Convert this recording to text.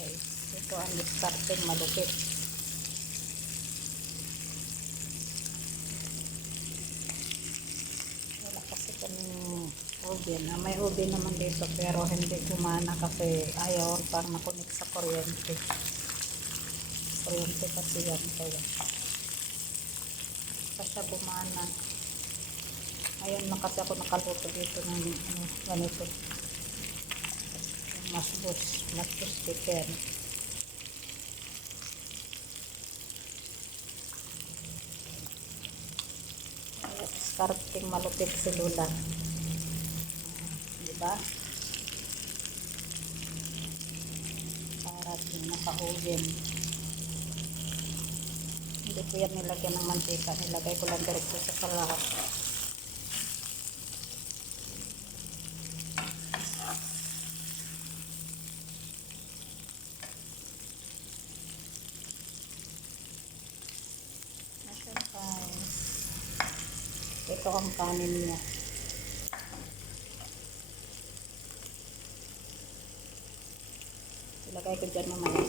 guys. Ito ang discarding malupit. Wala kasi kaming oven. May oven naman dito pero hindi gumana kasi ayaw parang nakunik sa kuryente. Kuryente kasi yan. Kaya siya gumana. Ayun na kasi ako nakaluto dito ng ganito. Masbos chicken. Starting malupit si Lula. Diba? Para din naka-oven. Hindi ko yan nilagyan ng mantika. Nilagay ko lang direkto sa salahat. Ito ang kanin niya. Ilagay ko dyan mamaya.